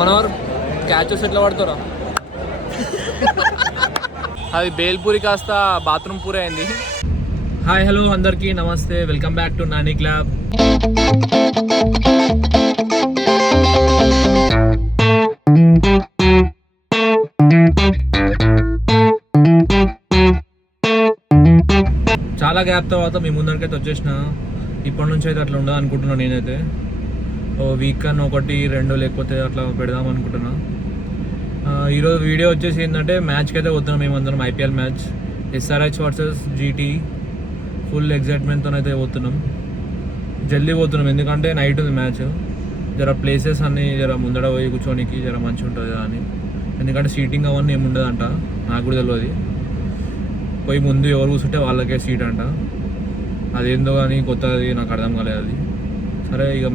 Manohar catches ఎట్లా పడతారా? అది బేల్పూరి కాస్త బాత్రూమ్ పూరి అయింది. హాయ్ హలో అందరికీ నమస్తే, welcome back to Nani club. చాలా గ్యాప్ తర్వాత మీ ముందరికైతే వచ్చేసిన. ఇప్పటి నుంచి అయితే అట్లా ఉండదు అనుకుంటున్నాను. నేనైతే ఓ వీక్ అని ఒకటి రెండు లేకపోతే అట్లా పెడదాం అనుకుంటున్నా. ఈరోజు వీడియో వచ్చేసి ఏంటంటే మ్యాచ్కి అయితే పోతున్నాం మేమందరం. IPL match SRH versus GT. Full ఎగ్జైట్మెంట్తో అయితే పోతున్నాం. జల్దీ పోతున్నాం ఎందుకంటే నైట్ ఉంది మ్యాచ్. జర ప్లేసెస్ అన్నీ జర ముందర పోయి కూర్చోనికి జర మంచిగా ఉంటుంది కదా అని. ఎందుకంటే సీటింగ్ అవన్నీ ఏమి ఉండదంట, నాకు కూడా తెలియదు. పోయి ముందు ఎవరు కూర్చుంటే వాళ్ళకే సీట్ అంట. అదేందో కానీ కొత్తది నాకు అర్థం కాలేదు అది. సరే ఇక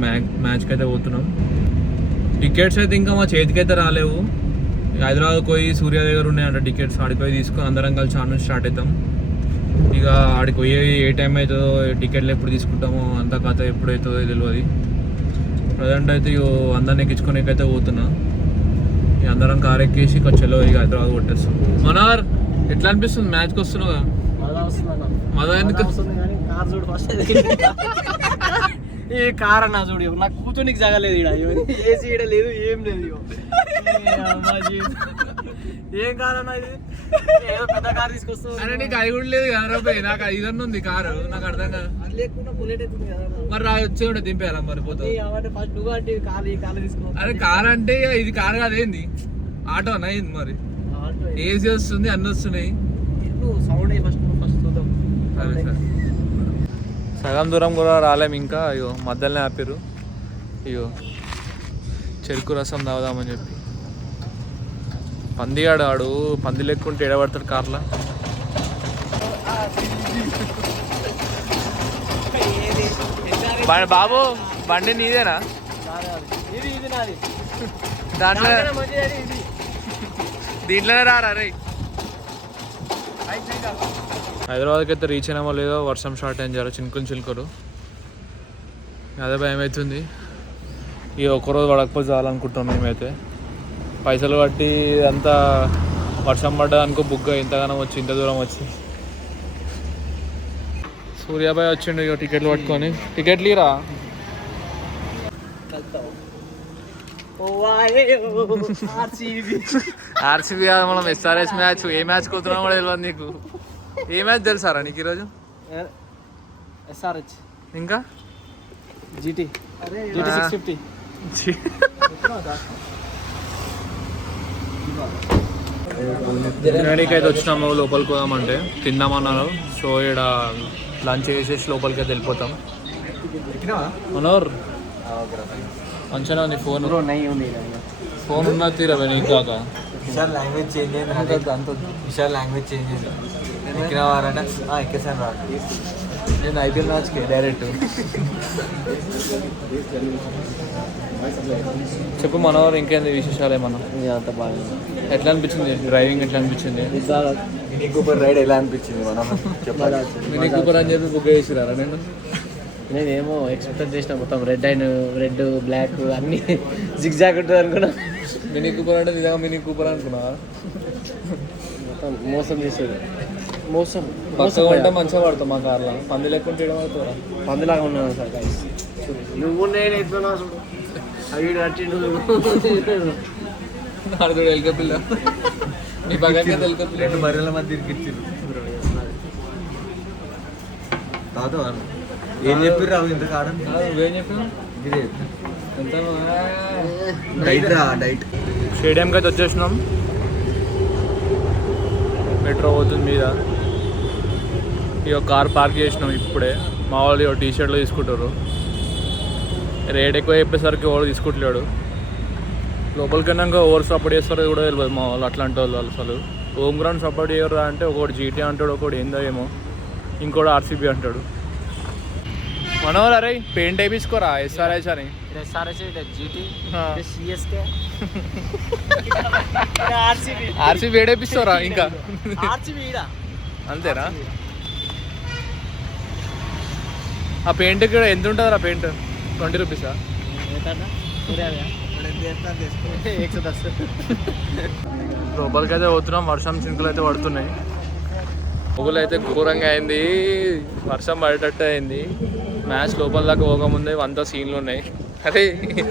మ్యాచ్కి అయితే పోతున్నాం. టికెట్స్ అయితే ఇంకా మా చేతికైతే రాలేవు. హైదరాబాద్కి పోయి సూర్య దగ్గర ఉన్నాయంట టికెట్స్. ఆడికి పోయి తీసుకొని అందరం కలిసి ఆడ నుంచి స్టార్ట్ అవుతాం. ఇక ఆడికి పోయి ఏ టైం అవుతుందో, టికెట్లు ఎప్పుడు తీసుకుంటామో అంత కథ ఎప్పుడు అవుతుందో తెలియదు. ప్రజెంట్ అయితే ఇక అందరిని ఎక్కించుకోనికైతే పోతున్నా. ఇక అందరం కార్ ఎక్కేసి కొంచెంలో ఇక హైదరాబాద్ కొట్టేస్తాం. మనోహర్ ఎట్లా అనిపిస్తుంది మ్యాచ్కి వస్తున్నావుగా? మజా ఎందుకు? ఈ కార్ అన్నా చూడు, నాకు కూర్చోనికి జగలేదు. ఏసీ ఈడ లేదు, ఏం లేదు. ఏం కార్ అన్నా ఇది? ఏదో పెద్ద కార్ తీసుకొస్తావు. అరే నీకు అది కూడా లేదు కదా, నాకు ఇదన్నా ఉంది కారు. నాకు అర్థం కాదు. అది లేకుండా బుల్లెట్ అవుతుంది కదా మరి వచ్చి కూడా దింపేయాలా మరి పోతావు? ఫస్ట్ నువ్వు అంటే కార్ తీసుకున్నావు. అరే కార్ అంటే ఇది కార్ కాదేంది, ఆటో అన్న అయింది. మరి ఏసీ వస్తుంది, అన్నీ వస్తున్నాయి. సౌండ్ ఫస్ట్ చూద్దాం. సరే సరే. సగం దూరం కూడా రాలేము ఇంకా. అయ్యో మధ్యలోనే ఆపారు. అయ్యో చెరుకు రసం తాగుదామని చెప్పి. పందిగాడు ఆడు, పంది లెక్కుంటే ఎడబడతాడు కార్లో. బాబు బండి నీదేనా? దాంట్లో దీంట్లోనే రారా రే. హైదరాబాద్కి అయితే రీచ్ అయినామో లేదో, వర్షం స్టార్ట్ అయింది. జర చినుకులు. అదే భయం అవుతుంది. ఈ ఒక్కరోజు పడకపోతే చాలనుకుంటాం మేమైతే. పైసలు కట్టి అంతా వర్షం పడ్డా అనుకో బుగ్గ ఇంతగానో వచ్చి ఇంత దూరం వచ్చి. సూర్యాబాయ్ వచ్చిండు ఇక టికెట్లు పట్టుకొని. టికెట్లు ఇరా. ఆర్సీబీ కాదు మనం ఎస్ఆర్హెచ్ మ్యాచ్. ఏ మ్యాచ్ పోతున్నాం కూడా తెలియదు నీకు. ఏ మ్యాచ్ తెలుసారా నీకు ఈరోజు? ఎస్ఆర్హెచ్ ఇంకా జీటీ 650. బిర్యానీకి అయితే వచ్చినాము. లోపలికి పోదామంటే తిందామన్నారు. సో ఇక్కడ లంచ్ చేసేసి లోపలికి అయితే వెళ్ళిపోతాం. మనోర్ మంచిగా ఉంది ఫోన్. ఫోన్ ఉన్నా తీరవే నీకు కాక. విశాల్ లాంగ్వేజ్ చేంజ్ అయింది. విశాల్ లాంగ్వేజ్ చేంజ్ అయింది. ఎక్కినవారంటే ఎక్కేసాను రా. నేను ఐపీఎల్ మ్యాచ్కి డైరెక్ట్. చెప్పు మనోహర్, ఇంకేంది విశేషాలు ఏమన్నా? అంత బాగా. ఎట్లా అనిపించింది డ్రైవింగ్? ఎట్లా అనిపించింది? మినీ కూపర్ రైడ్ ఎలా అనిపించింది? మనం చెప్పాలి. మినీ కూపర్ అని చెప్పి బుక్ చేసిరారా? నేనేమో ఎక్స్పెక్ట్ చేసిన మొత్తం రెడ్ బ్లాక్ అన్ని జిగ్జాగ్ ఉంటుంది అనుకున్నా. మినీ కూపర్ అంటే నిజంగా మినీ కూపర్ అనుకున్నా. మొత్తం మోసం చేసేది. మోసం అంటే మంచిగా పడతాం మా కార్లో. పంది లేకుంటే పడుతుందా? పందిలాగా ఉన్నాను సార్. నువ్వు నేను ఎట్లా చూడు, అవి కట్టిండు చూడు ఎల్క పిల్ల. నీ పక్కన ఎల్క పిల్ల. 2 బర్రెల మధ్య ఇరికిచ్చిండు. తాత ఏం చెప్పారు రావు? ఇంత కాడం నువ్వేం చెప్పావు? ఇదే ఎంత డైట్. స్టేడియంకి అయితే వచ్చేసినాం. మెట్రో పోతుంది మీద. ఇక కార్ పార్క్ చేసినాం ఇప్పుడే. మా వాళ్ళు టీ షర్ట్లో తీసుకుంటారు. రేట్ ఎక్కువ చెప్పేసరికి ఎవరు తీసుకుంటలేడు. లోపలికి వెళ్ళాక ఓవర్ సపోర్ట్ చేస్తారో కూడా తెలియదు మా వాళ్ళు. అట్లాంటి వాళ్ళు అసలు హోమ్ గ్రౌండ్ సపోర్ట్ చేయరా అంటే ఒకటి జీటీ అంటాడు, ఒకటి ఏందో ఏమో, ఇంకోటి ఆర్సీబీ అంటాడు. మనోహర్ అరే పెయింట్ వేయించుకోరా ఎస్ఆర్హెచ్ అని. ఆర్సీబీ ఏడేపిస్తారా ఇంకా? అంతేనా? ఆ పెయింట్ ఎంత ఉంటుంది? ఆ పెయింట్ 20 రూపీసా? లోపలికి అయితే పోతున్నాం. వర్షం చినుకులు అయితే పడుతున్నాయి. పొగులు అయితే ఘోరంగా అయింది. వర్షం పడేటట్టు అయింది. మ్యాచ్ లోపల దాకా పోకముందే అంతా సీన్లు ఉన్నాయి. అరే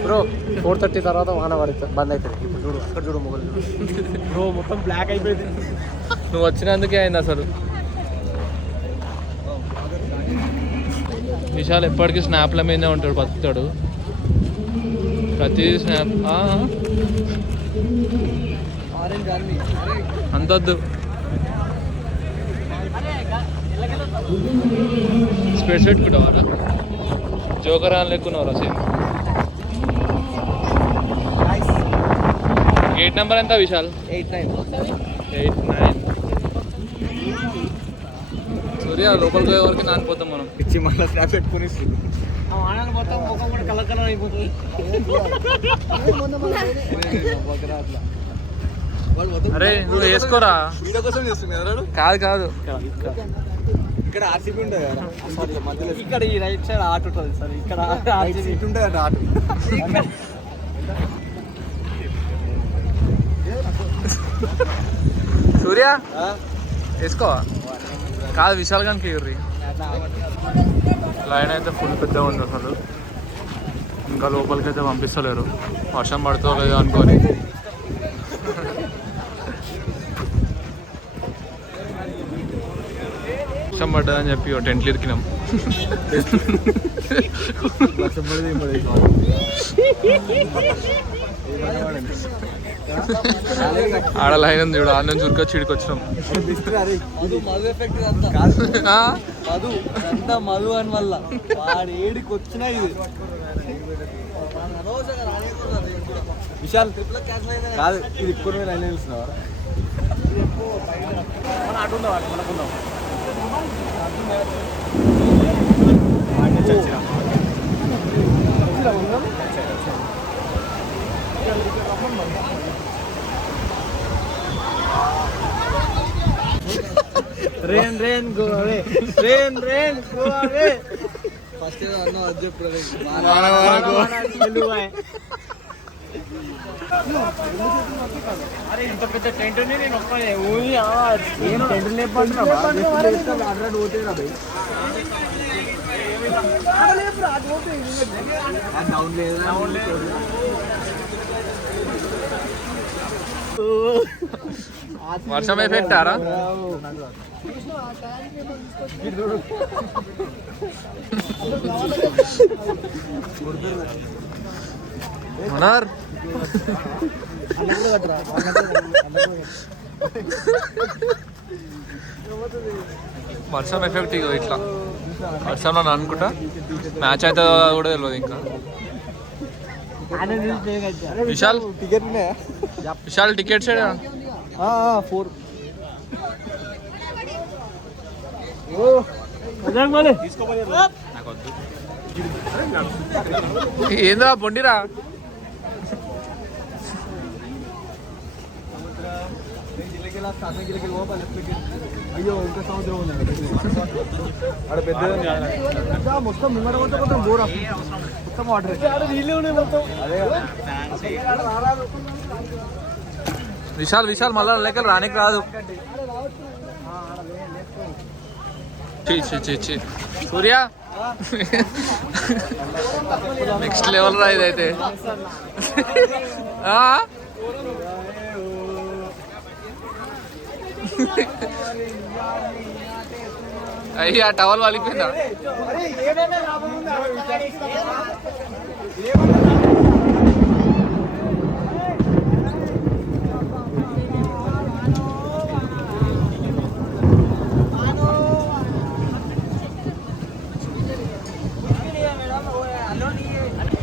బ్రో 4:30 తర్వాత వాన పడుతుంది, బంద్ అవుతుంది. ఇప్పుడు చూడు అక్కడ చూడు మొగలు బ్రో మొత్తం బ్లాక్ అయిపోయింది. నువ్వు వచ్చినందుకే అయింది అసలు. విశాల్ ఎప్పటికీ స్నాప్ల మీదే ఉంటాడు, బతుకుతాడు. ప్రతి స్నాప్ అంతొద్దు. స్పెట్స్ పెట్టుకుంటావారా? జోకర్ అని లెక్కున్నావురా సేమ్. గేట్ నెంబర్ ఎంత విశాల్? 8-9. సూర్య లోపలికి పోయే వరకు నానిపోతాం మనం. పిచ్చి మళ్ళీ స్నాప్ పెట్టుకుని మొత్తం ముఖం కూడా కలర్ కలర్ అయిపోతుంది. అరే నువ్వు వేసుకోరా. వీడియో కోసం చేస్తున్నారు. కాదు కాదు, ఇక్కడ ఆర్సీబీ ఉంటుంది కదా మధ్యలో. ఇక్కడ ఈ రైట్ సైడ్ ఆట ఉంటుంది సార్. ఇక్కడ సీట్ ఉంటుంది అటు ఆట. సూర్య వేసుకోవా? కాదు విశాల్ గానికి ఇవ్వరి. లైన్ అయితే ఫుల్ పెద్దగా ఉంది అసలు. ఇంకా లోపలికి అయితే పంపిస్తలేరు, వర్షం పడుతుందో లేదో అనుకోని. వర్షం పడ్డదని చెప్పి టెంట్లు ఇరికినాం. ఆడ లైన్ ఉంది చూడు, ఆడ నుంచి ఉరికొచ్చి ఇడికి వచ్చినాం. మధు అని వల్ల వాడు ఏడికి వచ్చినా ఇది విశాల్ కాదు, ఇది ఇప్పుడు లైన్ చూస్తున్నావా? Rain, rain, go away. Rain, rain, go away. First ఏదో అన్నావు అది చెప్పు. అరే ఇంత పెద్ద టెంట్ నేను ఒక్కనే టెంట్ లేపంటున్నా. వర్షం ఎఫెక్టారా? మనార్ వర్షం ఎఫెక్ట్ ఇగో ఇట్లా వర్షంలో అనుకుంటా. మ్యాచ్ అయితే కూడా తెలియదు ఇంకా. Vishal ticket Vishal tickets 4. ఏందా పొండిరా? అయ్యో ఇంకా సముద్రం ఉందండి అక్కడ పెద్ద మొత్తం ముంగడ మొత్తం బోర్ మొత్తం వాటర్ నీళ్ళు ఉన్నాయి మొత్తం. అదే విశాల్ విశాల్ మళ్ళా లెక్క రానికి రాదు. సూర్య నెక్స్ట్ లెవెల్ రా ఇదైతే. అయ్యా టవల్ వలిపోయిందా?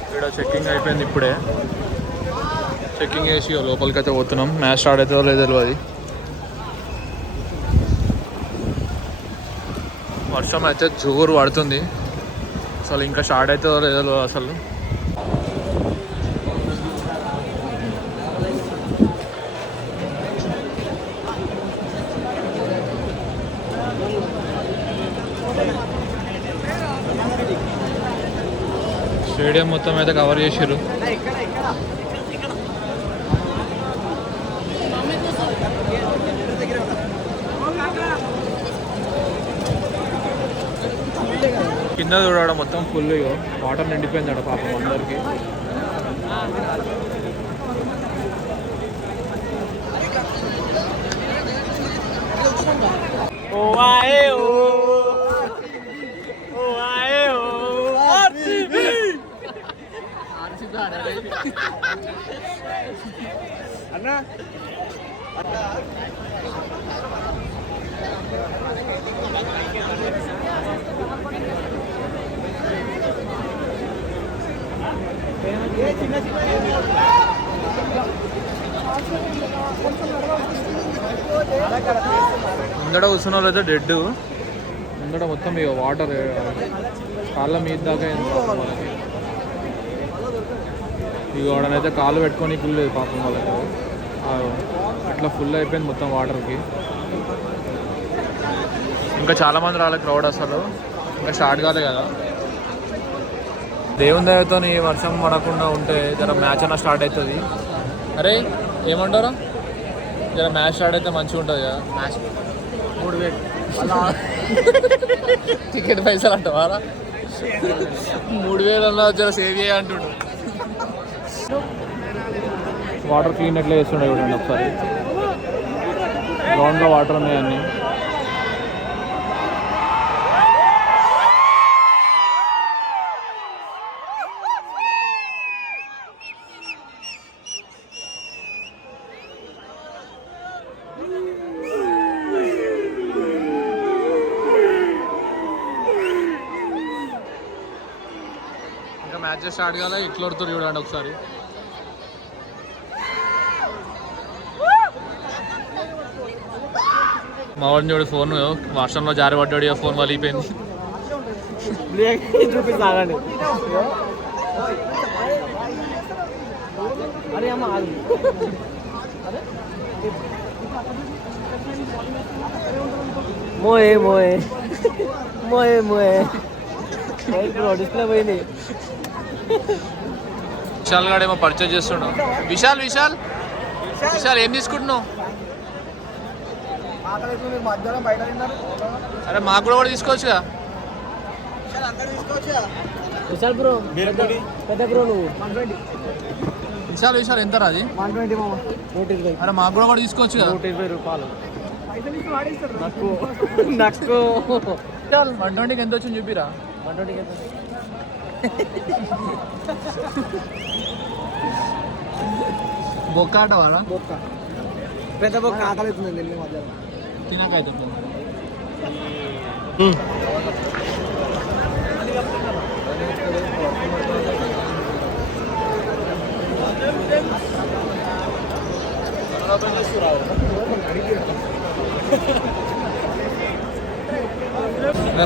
ఇక్కడ చెక్కింగ్ అయిపోయింది ఇప్పుడే. చెక్కింగ్ చేసి లోపలికి అయితే పోతున్నాం. మ్యాచ్ స్టార్ట్ అవుతుందో లేదో తెలియదు. వర్షం అయితే జోరు పడుతుంది. అసలు ఇంకా స్టార్ట్ అవుతుందో లేదో అసలు. స్టేడియం మొత్తం అయితే కవర్ చేసారు. కింద చూడడం మొత్తం ఫుల్ వాటర్ నిండిపోయింది అక్కడ పాపం అందరికి. అన్నా ముందడ కూర్చున్న వాళ్ళు అయితే డెడ్. ముందడ మొత్తం ఇక వాటర్ కాళ్ళ మీద దాకా అయింది పాపం వాళ్ళకి. ఇక వాడనైతే కాళ్ళు పెట్టుకొని ఫుల్ లేదు పాపం వాళ్ళకి. అట్లా ఫుల్ అయిపోయింది మొత్తం వాటర్కి. ఇంకా చాలామంది రాలే క్రౌడ్ అసలు, ఇంకా స్టార్ట్ కాలే కదా. దేవుని దయతో వర్షం పడకుండా ఉంటే జర మ్యాచ్ అన్న స్టార్ట్ అవుతుంది. అరే ఏమంటారా, జర మ్యాచ్ స్టార్ట్ అయితే మంచిగా ఉంటుంది కదా. మ్యాచ్ 3000 టికెట్ పైసలు అంటావా? 3000 అన్నా జర సేవ్ చేయ అంటుండు. వాటర్ క్లీన్ ఎట్లా చేస్తుండే చూడండి ఒకసారి. గ్రౌండ్లో వాటర్ ఉన్నాయి అన్నీ. ఇంకా మ్యాచ్ స్టార్ట్ కాలే, ఇట్లా వడుతుంది చూడండి ఒకసారి. మా వాడిని చూడు ఫోన్ వర్షంలో జారి పడ్డాడు, ఫోన్ వలిగిపోయింది. చూపిస్తానండి. అరే అమ్మ మోయే మోయే మోయే మోయే డిస్ప్లే పోయింది. విశాల్ గాడేమో పర్చేజ్ చేస్తున్నావు. విశాల్ విశాల్ విశాల్ ఏం తీసుకుంటున్నావు? అరే మాకు కూడా కూడా తీసుకోవచ్చుగా. విశాల్ బ్రో పెద్ద బ్రో నువ్వు విశాల్ విశాల్ ఎంత రాది? 120. అరే మాకు కూడా కూడా తీసుకోవచ్చు కదా. 120 రూపాయలు నక్కు నక్కు. 120కి ఎంత వచ్చింది చూపిరా. 120 ఎంత? బొక్క ఆటవాడా? బొక్క పెద్ద బొక్క ఆకలి అవుతుంది వెళ్ళి మధ్యాహ్నం తినకైతే.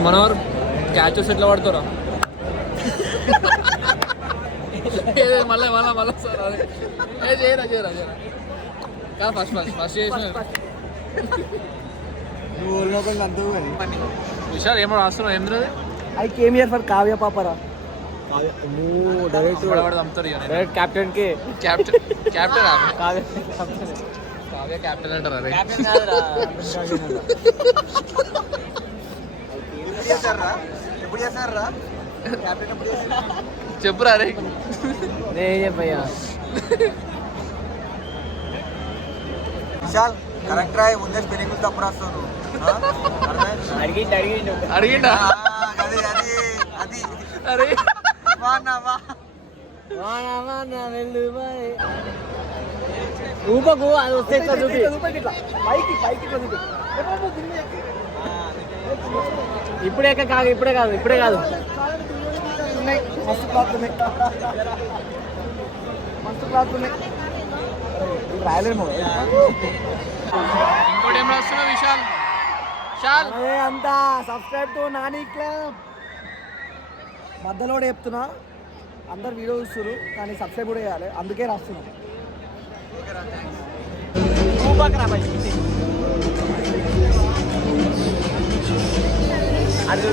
మనోహర్ క్యాచ్ ఎట్లా పడతారా? మళ్ళీ మళ్ళీ మళ్ళీ సార్ అదే చేయరా చేయరా చేయరా కాదు. ఫస్ట్ ఫస్ట్ ఫస్ట్ చేసిన విశాల్ ఏమో రాస్తున్నావు? ఏం రాదు. I came here for Kavya పాపరా. డైరెక్ట్ అమ్ముతారు డైరెక్ట్ కెప్టెన్ కి. Captain captain Kavya Kavya captain అంటారా? అరే చెప్పురా. అరే నేను చెప్పయ్యా. విశాల్ కరెక్ట్ రాయి, ముందే స్పెల్లింగ్ తప్పుడు రాస్తాను. అడిగిండు అడిగిండు అడిగిండా? అది అది అది అరే ఊపకు అది వస్తే చూపి. ఇప్పుడే కాదు ఇప్పుడే కాదు ఇప్పుడే కాదు. మస్తు క్లాత్ ఉన్నాయి, మస్తు క్లాత్ ఉన్నాయి. రాయలేము. ఇంకోటి ఏం రాస్తున్నావు విశాల్? విశాల్ అదే అంతా సబ్స్క్రైబ్ టు నాని క్లబ్. మధ్యలో కూడా చెప్తున్నా, అందరు వీడియో చూస్తున్నారు కానీ సబ్స్క్రైబ్ కూడా చేయాలి, అందుకే రాస్తున్నాం. అది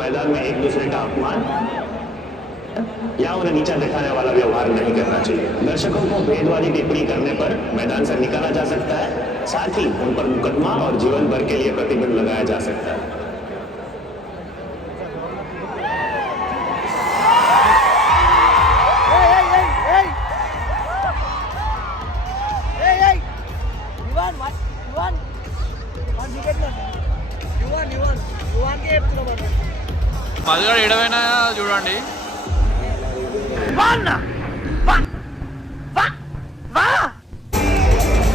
मैदान में एक दूसरे का अपमान या उन्हें नीचा दिखाने वाला व्यवहार नहीं करना चाहिए। दर्शकों को भेदवादी टिप्पणी करने पर मैदान से निकाला जा सकता है, साथ ही उन पर मुकदमा और जीवन भर के लिए प्रतिबंध लगाया जा सकता है। మధుగాడు ఎడవైనా చూడండి.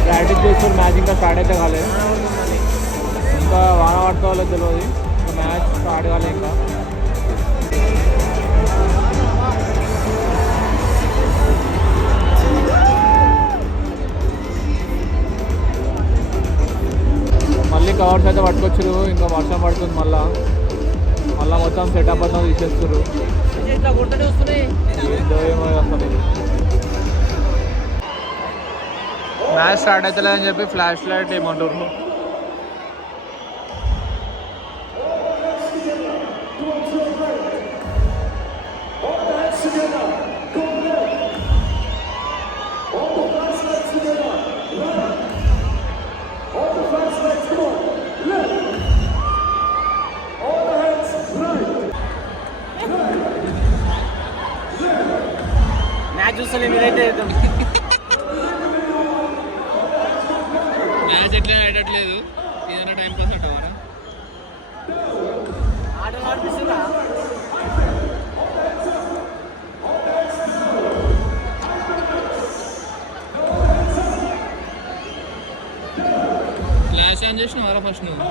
ప్రాక్టీస్ చేస్తారు, మ్యాచ్ ఇంకా స్టార్ట్ అయితే కాలేదు. ఇంకా వాన పడుకోవాలో తెలియదు, ఇంకా మ్యాచ్ స్టార్ట్ కాలేదు. ఇంకా మళ్ళీ కవర్స్ అయితే పట్టుకొచ్చారు, ఇంకా వర్షం పడుతుంది. మళ్ళీ మొత్తం సెటప్ అంతా తీసేస్తారు. ఏందో ఏమో అసలు మ్యాచ్ స్టార్ట్ అవుతలేదని చెప్పి ఫ్లాష్ లైట్ ఏమంటారు. మ్యాచ్ ఎట్లా ఆడట్లేదు, ఏదైనా టైం పాస్ అంటావారా? ఫ్లాష్ ఆన్ చేసినవారా ఫస్ట్ నువ్వు?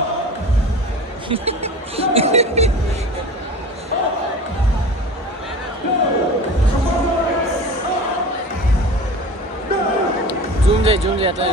జూమ్ చేయి అట్లా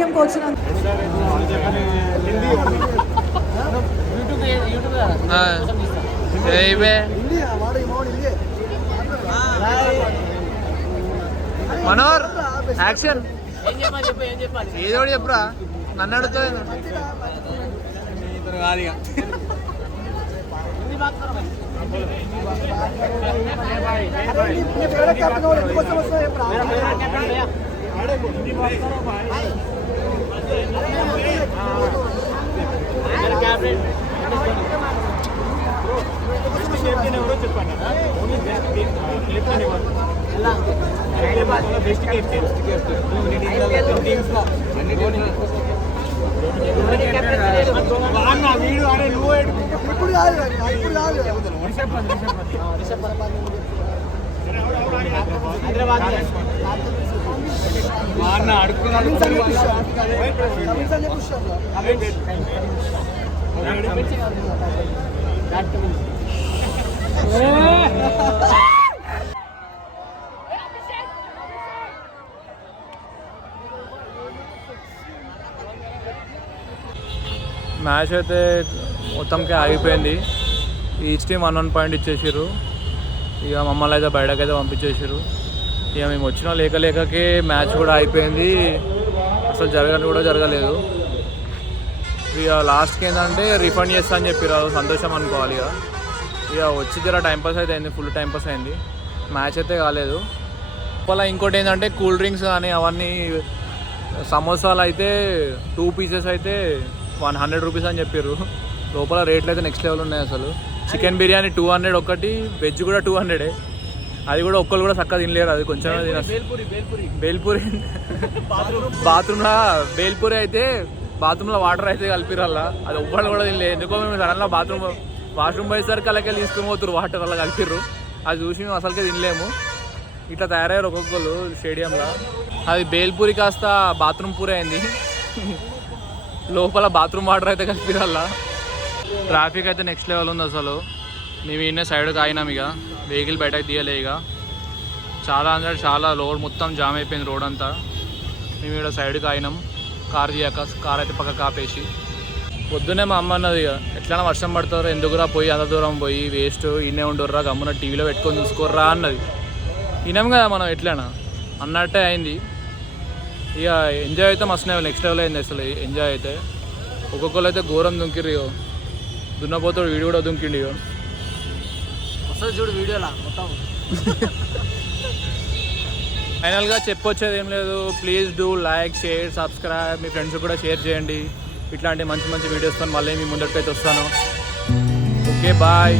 స్టేడియంకి వచ్చిన మనోర్ యాక్షన్ ఏదో ఒకటి చెప్పురా నన్ను అడుగుతుంది ఇప్పుడు కాదు మ్యాచ్ అయితే మొత్తంకే ఆగిపోయింది. ఈచ్ టీమ్ 1 పాయింట్ ఇచ్చేసారు. ఇక మమ్మల్ని అయితే బయటకైతే పంపించేసారు. ఇక మేము వచ్చినా లేకకే మ్యాచ్ కూడా అయిపోయింది. అసలు జరగని కూడా జరగలేదు. ఇక లాస్ట్కి ఏంటంటే రిఫండ్ చేస్తా అని చెప్పారు. అది సంతోషం అనుకోవాలి. ఇక వచ్చి జర టైంపాస్ అయితే అయింది, ఫుల్ టైంపాస్ అయింది. మ్యాచ్ అయితే కాలేదు. లోపల ఇంకోటి ఏంటంటే కూల్ డ్రింక్స్ కానీ అవన్నీ సమోసాలు అయితే 2 పీసెస్ అయితే 100 రూపీస్ అని చెప్పారు. లోపల రేట్లు అయితే నెక్స్ట్ లెవెల్ ఉన్నాయి. అసలు చికెన్ బిర్యానీ 200 ఒకటి, వెజ్ కూడా 200. అది కూడా ఒక్కరు కూడా చక్కగా తినలేరు. అది కొంచెం బేల్పూరి బాత్రూమ్లో బేల్పూరి అయితే బాత్రూంలో వాటర్ అయితే కలిపిరల్లా. అది ఒక్కళ్ళు కూడా తినలేదు. ఎందుకో మేము సడన్గా వాష్రూమ్ పోయేసరికి అలాగే తీసుకుని పోతున్నారు, వాటర్ అలా కలిపిర్రు. అది చూసి మేము అసలుకే తినలేము. ఇట్లా తయారయ్యారు ఒక్కొక్కరు స్టేడియంలో. అది బేల్పూరి కాస్త బాత్రూమ్ పూరి అయింది. లోపల బాత్రూమ్ వాటర్ అయితే కలిపిరల్లా. ట్రాఫిక్ అయితే నెక్స్ట్ లెవెల్ ఉంది. అసలు మేము ఈయన సైడ్కి ఆగినాం. ఇక వెహికల్ బయటకు తీయలే. ఇక చాలా రోడ్ మొత్తం జామ్ అయిపోయింది, రోడ్ అంతా. మేము ఇక్కడ సైడ్కి ఆగినాం కార్ తీయక. కార్ అయితే పక్క కాపేసి పొద్దున్నే మా అమ్మ అన్నది, ఇక ఎట్లైనా వర్షం పడతారో ఎందుకురా పోయి అంత దూరం పోయి వేస్ట్, ఇన్నే ఉండర్రా గమ్మున టీవీలో పెట్టుకొని చూసుకోర్రా అన్నది. వినాం కదా మనం ఎట్లైనా అన్నట్టే అయింది. ఇక ఎంజాయ్ అయితే మస్తు నెక్స్ట్ లెవెల్ అయింది. అసలు ఎంజాయ్ అయితే ఒక్కొక్కరు అయితే ఘోరం దుంకిర్రు. ఇగో దున్నపోతాడు, వీడు కూడా దుంకిండు. ఇగో వస్తుంది చూడు వీడియోలా మొత్తం. ఫైనల్గా చెప్పొచ్చేది ఏం లేదు. Please do like, share, subscribe. మీ ఫ్రెండ్స్ కూడా షేర్ చేయండి. ఇట్లాంటి మంచి వీడియోస్తో మళ్ళీ మీ ముందరికైతే వస్తాను. Okay bye.